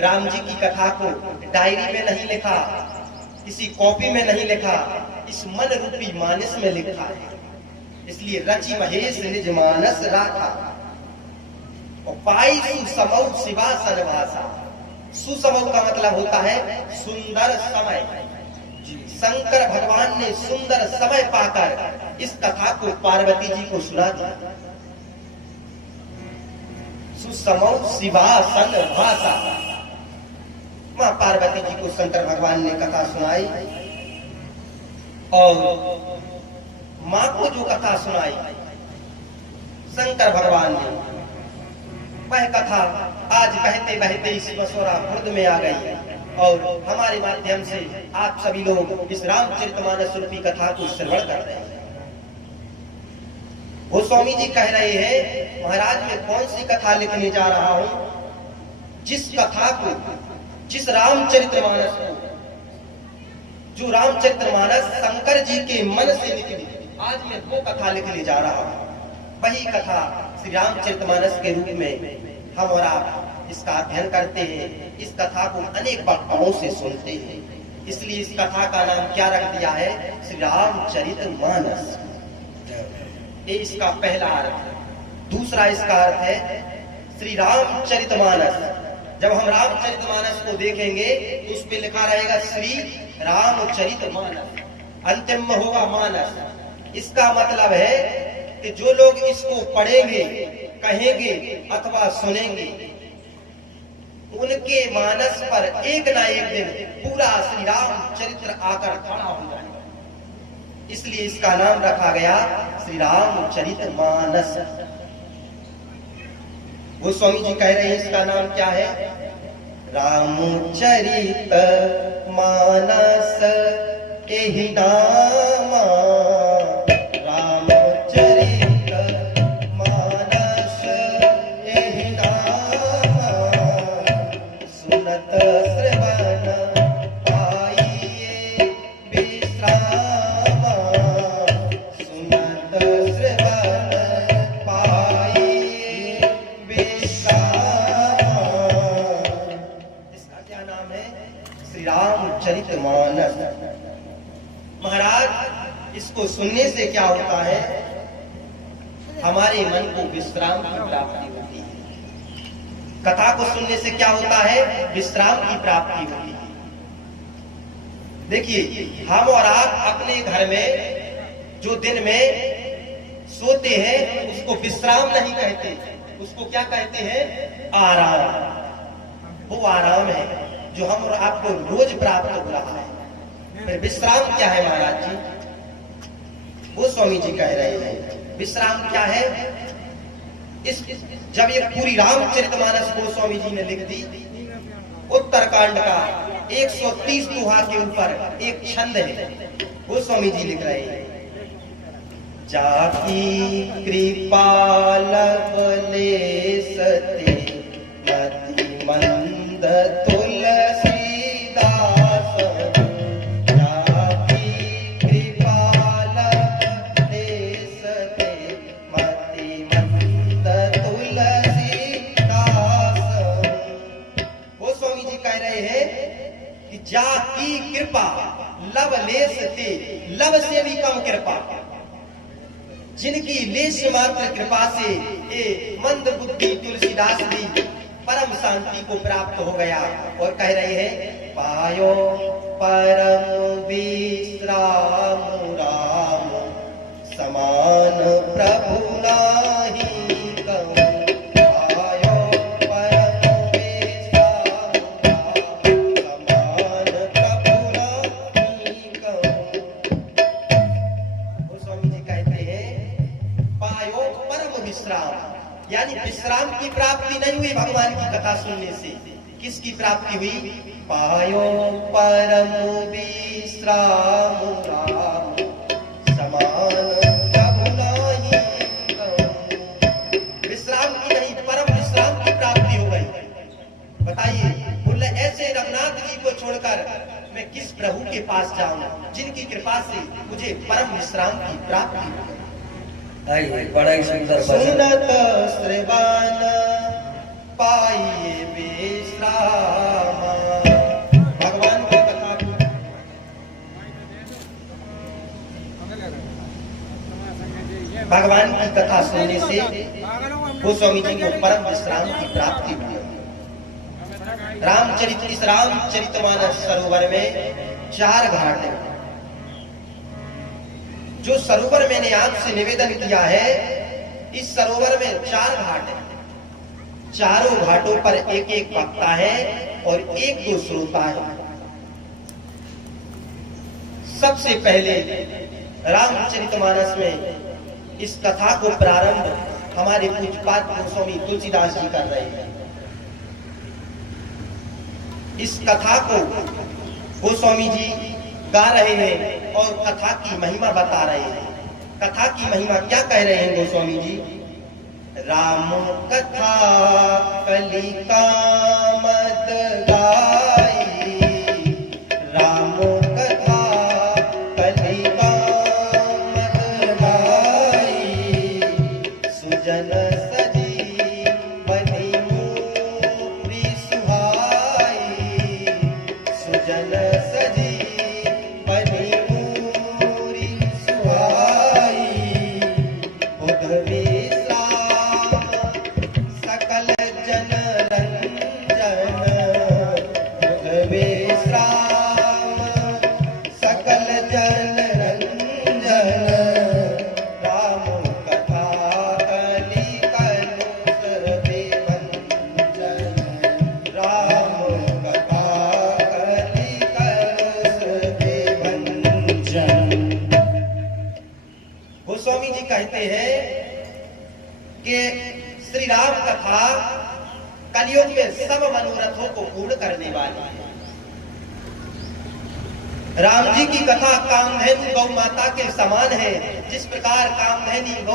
राम जी की कथा को डायरी में नहीं लिखा, किसी कॉपी में नहीं लिखा, इस मन रूपी मानस में लिखा है। इसलिए रचि महेश निज मानस राखा और पाई सुसमौ शिवा सनवासा। सुसमौ का मतलब होता है सुंदर समय। शंकर भगवान ने सुंदर समय पाकर इस कथा को पार्वती जी को सुना दिया। सुसमौ शिवा सनवासा, मां पार्वती जी को शंकर भगवान ने कथा सुनाई और मां को जो कथा सुनाई शंकर भगवान ने, वह कथा आज बहते बहते इस बसोरा खुर्द में आ गई और हमारे माध्यम से आप सभी लोग इस रामचरितमानस रूपी कथा को श्रवण कर रहे हैं। गोस्वामी जी कह रहे हैं, महाराज मैं कौन सी कथा लिखने जा रहा हूं, जिस कथा को, जिस रामचरितमानस को, जो रामचरितमानस शंकर जी के मन से निकली, आज मैं वो कथा लिखने जा रहा हूं। वही कथा श्री रामचरितमानस के रूप में हम और आप इसका अध्ययन करते हैं, इस कथा को अनेक वक्ताओं से सुनते हैं। इसलिए इस कथा का नाम क्या रख दिया है, श्री रामचरितमानस। ये इसका पहला अर्थ है। दूसरा इसका अर्थ है श्री रामचरितमानस। जब हम रामचरितमानस को देखेंगे तो उस पे लिखा रहेगा श्री रामचरितमानस, अंतिम में होगा मानस। इसका मतलब है कि जो लोग इसको पढ़ेंगे, कहेंगे अथवा सुनेंगे, उनके मानस पर एक ना एक दिन पूरा श्री राम चरित्र आकर खड़ा हो जाएगा। इसलिए इसका नाम रखा गया श्री रामचरितमानस। गोस्वामी जी कह रहे हैं इसका नाम क्या है, रामचरित मानस एहि नामा। रामचरित मानस एहि नामा, सुनत श्रवण पाइए विश्रामा। सुनत श्रवण पाइए विश्रामा। इसका क्या नाम है, श्री रामचरितमानस। महाराज इसको सुनने से क्या होता है, हमारे मन को विश्राम की प्राप्ति होती है। कथा को सुनने से क्या होता है, विश्राम की प्राप्ति होती है। देखिए हम और आप अपने घर में जो दिन में सोते हैं उसको विश्राम नहीं कहते, उसको क्या कहते हैं, आराम। वो आराम है जो हम और आपको रोज प्राप्त हो रहा है। फिर विश्राम क्या है महाराज जी, वो स्वामी जी कह रहे हैं विश्राम क्या है। इस जब ये पूरी रामचरितमानस को स्वामी जी ने लिख दी, उत्तरकांड का 130 दोहा के ऊपर एक छंद है, वो स्वामी जी लिख रहे हैं, जाकी कृपा लवलेश ते मति मंद तुलसीदास। जाकी कृपा लवलेश थे, लव से भी कम कृपा, जिनकी लेश मात्र कृपा से ये मंद बुद्धि तुलसीदास जी परम शांति को प्राप्त हो गया। और कह रहे हैं, पायो परम विश्राम राम समान प्रभु नाही कहूं। यानी विश्राम की प्राप्ति नहीं हुई भगवान की कथा सुनने से, किसकी प्राप्ति हुई, पायो परम विश्राम राम समान प्रभु नाही कहूं। विश्राम की नहीं, परम विश्राम की प्राप्ति हो गई। बताइए, बोले ऐसे रघुनाथ जी को छोड़कर मैं किस प्रभु के पास जाऊं, जिनकी कृपा से मुझे परम विश्राम की प्राप्ति हो गई। बड़ा ही सुंदर सुनत श्रवण पाइए विश्राम। की कथा सुनने से गोस्वामी जी को परम विश्राम की प्राप्ति हुई। इस रामचरितमानस सरोवर में 4 घाट हैं। जो सरोवर मैंने आपसे निवेदन किया है, इस सरोवर में 4 घाट हैं। चारों घाटों पर एक एक वक्ता है और 1-2 श्रोता है। सबसे पहले रामचरितमानस में इस कथा को प्रारंभ हमारे पूज्यपाद गोस्वामी तुलसीदास जी कर रहे हैं। इस कथा को गोस्वामी जी गा रहे हैं और कथा की महिमा बता रहे हैं। कथा की महिमा क्या कह रहे हैं गोस्वामी जी? राम कथा कलिका मत गाई, राम कथा कलिका मत गाई, सुजन सजी बनी मूरी सुहाई, सुजन सजी बनी मूरी सुहाई, उधवी गोस्वामी जी कहते हैं कि श्री राम कथा कलयुग में सब मनोरथों को पूर्ण करने वाली है। राम जी की कथा कामधेनु गौ माता के समान है। जिस प्रकार कामधेनु गौ